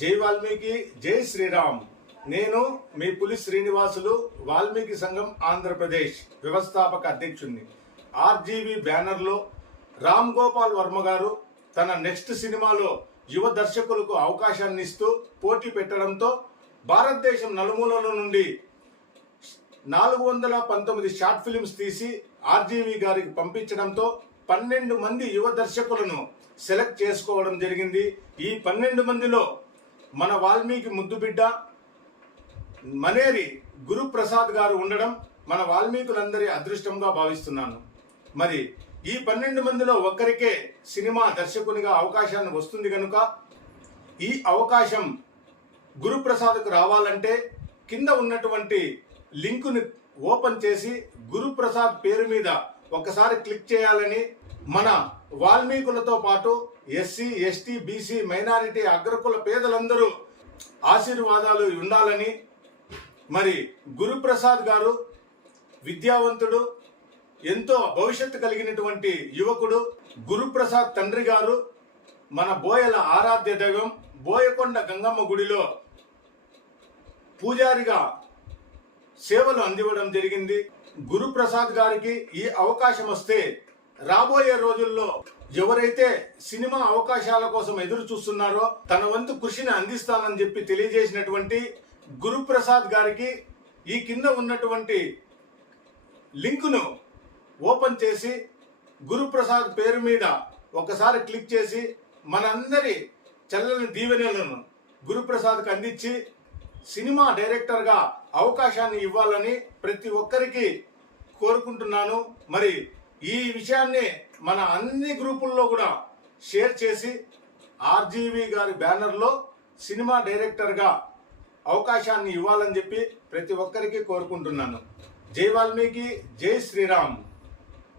జై వాల్మీకి జై శ్రీరామ్. నేను మీ పులి శ్రీనివాసులు వాల్మీకి సంఘం ఆంధ్రప్రదేశ్ వ్యవస్థాపక అధ్యక్షుడిని ఆర్జీవి బ్యానర్లో రామ్ గోపాల్ వర్మ గారు తన నెక్స్ట్ సినిమాలో యువ దర్శకులకు అవకాశాన్ని ఇస్తూ పోటీ పెట్టడంతో భారతదేశం నలుమూలల నుండి నాలుగు వందల పంతొమ్మిది షార్ట్ ఫిల్మ్స్ తీసి ఆర్జీవి గారికి పంపించడంతో పన్నెండు మంది యువ దర్శకులను సెలెక్ట్ చేసుకోవడం జరిగింది. ఈ పన్నెండు మందిలో మన వాల్మీకి ముద్దుబిడ్డ మనేరి గురుప్రసాద్ గారు ఉండడం మన వాల్మీకులందరి అదృష్టంగా భావిస్తున్నాను. మరి ఈ పన్నెండు మందిలో ఒక్కరికే సినిమా దర్శకునిగా అవకాశాన్ని వస్తుంది కనుక ఈ అవకాశం గురుప్రసాద్కు రావాలంటే కింద ఉన్నటువంటి లింకుని ఓపెన్ చేసి గురుప్రసాద్ పేరు మీద ఒకసారి క్లిక్ చేయాలని మన వాల్మీకులతో పాటు ఎస్సీ ఎస్టీ బీసీ మైనారిటీ అగ్రకుల పేదలందరూ ఆశీర్వాదాలు ఉండాలని మరి గురుప్రసాద్ గారు విద్యావంతుడు ఎంతో భవిష్యత్తు కలిగినటువంటి యువకుడు గురుప్రసాద్ తండ్రి గారు మన బోయల ఆరాధ్య దైవం బోయకొండ గంగమ్మ గుడిలో పూజారిగా సేవలు అందివ్వడం జరిగింది. గురుప్రసాద్ గారికి ఈ అవకాశం వస్తే రాబోయే రోజుల్లో ఎవరైతే సినిమా అవకాశాల కోసం ఎదురు చూస్తున్నారో తన వంతు కృషిని అందిస్తానని చెప్పి తెలియజేసినటువంటి గురుప్రసాద్ గారికి ఈ కింద ఉన్నటువంటి లింకును ఓపెన్ చేసి గురుప్రసాద్ పేరు మీద ఒకసారి క్లిక్ చేసి మనందరి చల్లని దీవెనలను గురుప్రసాద్కి అందించి సినిమా డైరెక్టర్గా అవకాశాన్ని ఇవ్వాలని ప్రతి ఒక్కరికి కోరుకుంటున్నాను. మరి ఈ విషయాన్ని మన అన్ని గ్రూపుల్లో కూడా షేర్ చేసి ఆర్జీవి గారి బ్యానర్లో సినిమా డైరెక్టర్గా అవకాశాన్ని ఇవ్వాలని చెప్పి ప్రతి ఒక్కరికి కోరుకుంటున్నాను. జై వాల్మీకి జై శ్రీరామ్.